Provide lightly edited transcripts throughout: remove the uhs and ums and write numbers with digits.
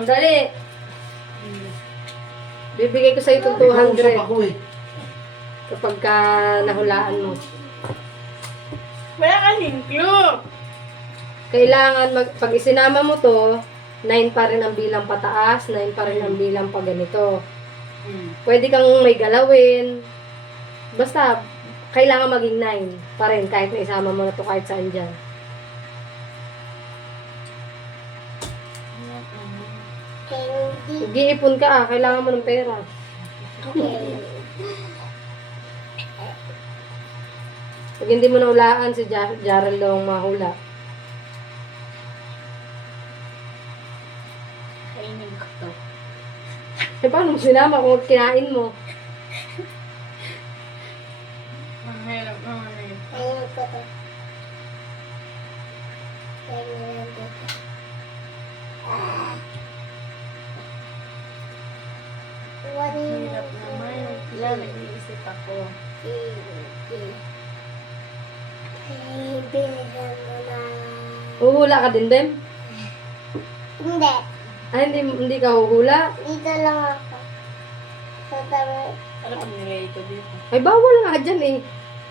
Dali. Bibigay ko sa itong 200 ako eh. kapag ka nahulaan mo. Wala kasing clue. Kailangan, pag isinama mo to, 9 pa rin ang bilang pataas, 9 pa rin ang bilang pag ganito. Pwede kang may galawin. Basta, kailangan maging 9 pa rin kahit na isama mo na to kahit saan dyan. Nag-iipon ka kailangan mo ng pera. Pag hindi mo naulaan, si Jarel lang mahula. Kainin ko to. Eh, paano mo sinama kung kinain mo? Mahirap naman eh. Ayun ko to. Ayun ko to. Mahirap naman. Wala, nag-iisip ako. Bilisan mo na. Huhula ka din, Bem? Hindi. Ay, hindi ka huhula? Dito lang ako. Sa tabi. Ano pag nilagay ko dito? Ay, bawal nga dyan eh.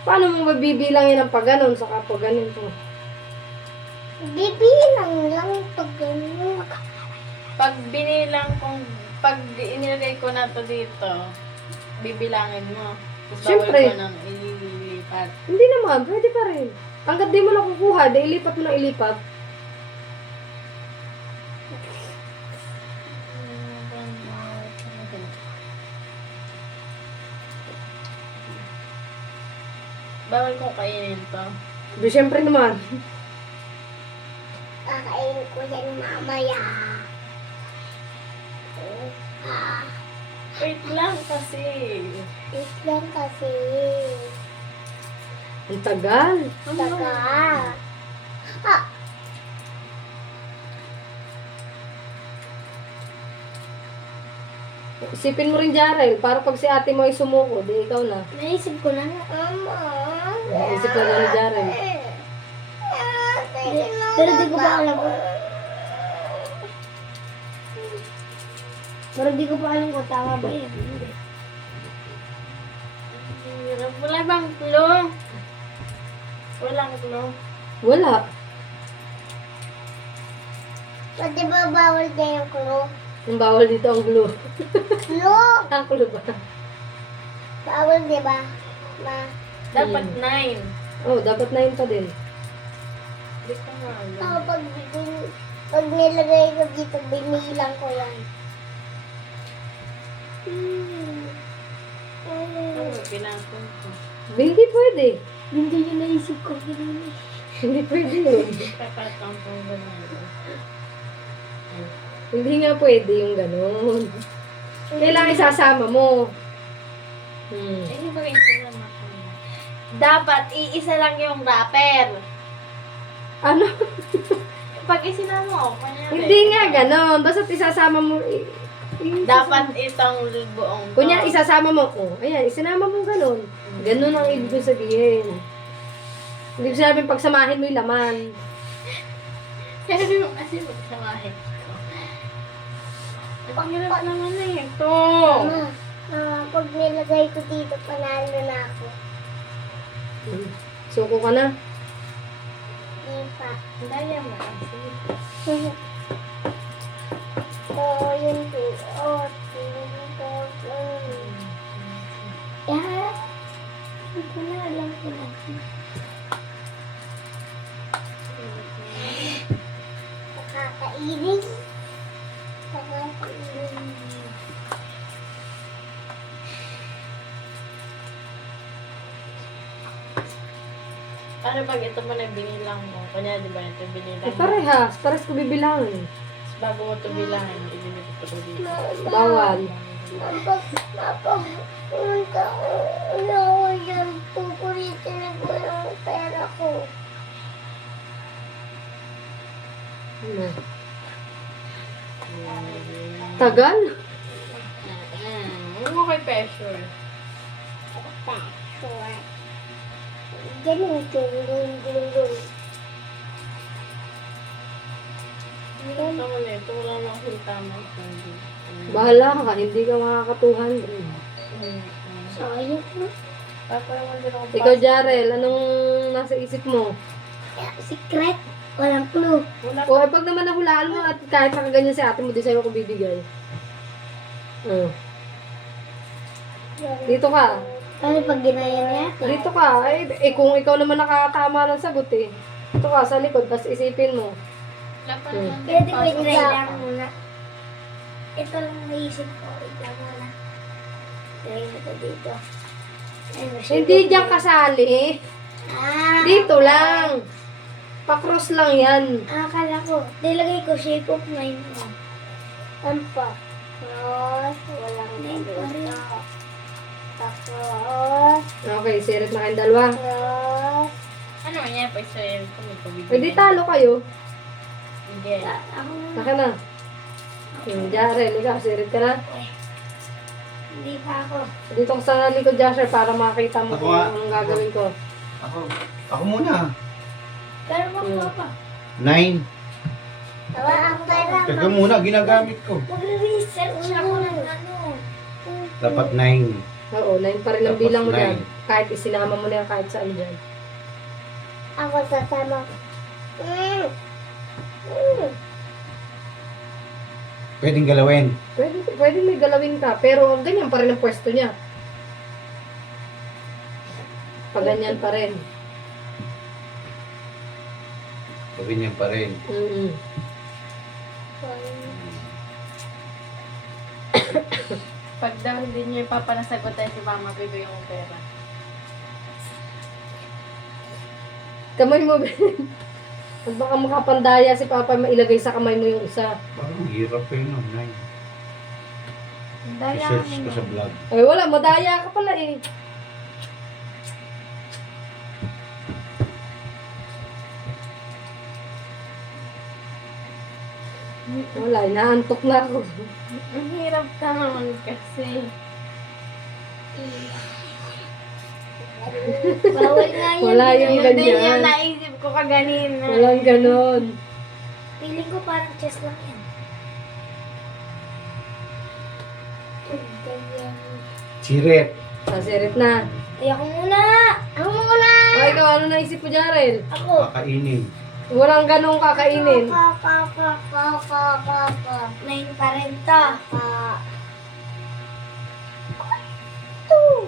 Paano mo mabibilangin ang pag-ganon sa kapag-ganon to? Bibilang lang pag gano'n. Pag binilang kong, pag inilagay ko na to dito, bibilangin mo. Tapos Siyempre. bawal ko nang ililipat. Hindi naman, pwede pa rin. Hanggat di mo na kukuha, di ilipat mo na ilipat. Bawal kong kainin to. Di syempre naman. Kakain ko yan mamaya. Wait lang kasi. Wait lang kasi. Ang tagal. Saka. Isipin mo rin, Jarel, para pag si ate mo ay sumuko, di ikaw na. Naisip ko na. Mama. Naisip lang ni Jarel. Pero di ko pa alam kung... Pero di ko pa alam kung tama ba yun. Hirap. Wala bang clue? Walang clue. Wala. Pwede ba bawal na yung clue? Ang bawal dito ang glue. Clue! Ang glue ba? Bawal, di ba? Ma. Dapat 9. Oh, dapat 9 pa din. Hindi ko nga alam. Pag nilagay ko dito, binilang ko yan. Ano ba pinapon ko? Hindi pwede. Hindi yun naisip ko. Hindi pwede yun. Papatang pong gano'n. Hindi nga pwede yung ganun. Kailangan isasama mo. Eh, hindi ba sinama ko? Dapat iisa lang yung rapper. Ano? Pag isinama ko, kanya Hindi nga ganun. Basta isasama mo. Dapat itong buong to. Kunya, isasama mo. Oh, ayan, isinama mo ganun. Ganun ang ibig sabihin. Hindi ko sabihin pagsamahin mo yung laman. Sabi mo kasi magsamahin ko. Pangirap naman na ito. Pag nilagay ko dito, panalo na ako. Suko ka na. Di pa. Dali mo kasi. Yun po. Hindi ko na alam ko na. Nakakainis. Ano pag ito mo na binilang mo? Kanya, di ba ito binilang Eh, parehas. Parehas ko bibilangin. Tapos bago mo ito bilangin, ilinit ko dito. Bawal. Pumunta ko. Wala ko yan. Pupuritin na ko yung pera ko. Ano? Tagal? Huwag mo kay pressure. Sure. Ganun, ganun, ganun. Ito mo na ito. Wala na akong tama. Bahala ka, hindi ka makaka-200. Sayang na. Papa naman din ako. Ikaw, Jarel, anong nasa isip mo? Secret. Walang clue. Wala O, pag naman nahulaan mo at kahit nakaganyan si ate mo, di sa'yo ko bibigay. Oh. Dito ka. Ano pag ginaya niya? Dito ka. Kung ikaw naman nakatama ng sagot eh. Dito ka sa likod, tapos isipin mo. Wala pa naman din. Pwede Pasok try sa- lang muna. Ito lang naisip ko. Ito muna. Try mo ito dito. Ay, masyado. Hindi diyan kasali. Ah, Dito lang. Pa-cross lang yan. akala ko. Nilagay ko shape of mind mo. Ano pa? Cross. Walang dito. Tapos. Okay, sirit na kayong dalawa. Cross. Ano man yan? Pag sa'yo ko may pabibigyan. Pwede talo kayo. Sige. Ako na. Saka na. Jarel, ikaw, sirit ka na. Hindi pa ako. Dito ka sa likod, Jasher, para makita mo Ako kung nga. anong gagawin ko. Ako muna. Pero makuha pa. 9. Tawa ako tayo Teka muna, ginagamit ko. Mag-research ako ng ano. Dapat 9. Oo, 9 pa rin ang Tapos bilang mo 9. dyan. Kahit isinama mo na yan kahit saan dyan. Ako sasama. Pwedeng galawin. Pwede may galawin ka, pero ganyan pa rin ang pwesto niya. Pag ganyan pa rin. Gawin niya pa rin. Mm-mm. Pag daw hindi niyo ipapanasagutan si mama, bibigyan mo pera. Kamay mo, Ben. Pag baka makapandaya si Papa, mailagay sa kamay mo yung isa. Parang hirap yun, no? 9. Daya Research mo ko sa vlog. Ay, wala, madaya ka pala eh. Wala, inaantok na ako. Ang hirap ka naman kasi. Bawal nga yan. Wala yung Yun din yung ganyan. naisip ko kaganina. Walang ganon. Feeling ko parang chess lang yan. Ganyan. Siret. Sirit na. Ay, ako muna! Ako muna! O, ikaw, ano naisip mo, Jarel? Ako. Kakainin. Walang ganong kakainin. Nine pa rin to.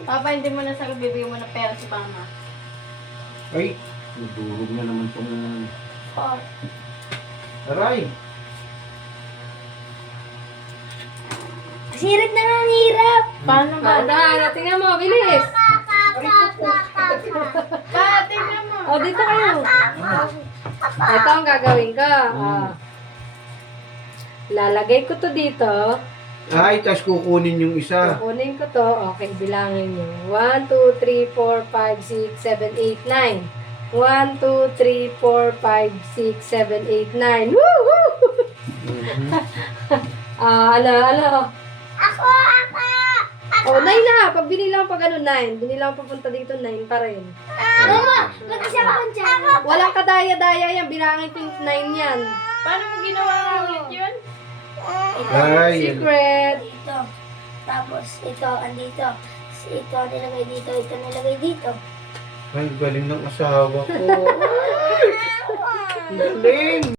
Papa, hindi mo na sagot, bibigyan mo na pera si mama. Ay, nadurog na naman itong... Four. Aray! Sirit na nga, ang hirap. Paano ba? Tingnan mo, bilis. Pa, tingnan mo. O, dito kayo. Ito ang gagawin ko. Lalagay ko to dito. Ay, tas kukunin yung isa. Kukunin ko to. Okay, bilangin nyo. 1, 2, 3, 4, 5, 6, 7, 8, 9. 1, 2, 3, 4, 5, 6, 7, 8, 9. Woo! Ano? Ako! O, 9 na. Pag binilang pag ano, 9. Binilang papunta dito, 9 pa rin. Mama! Mag-isa ka dyan. Walang kadaya-daya yan. Bilangin ko yung 9 yan. Paano mo ginawa ulit yun? Ay, Secret. Dito. Tapos, ito, andito. Ito, nilagay dito. Ito, nilagay dito. ay, galing ng asawa ko. Galing!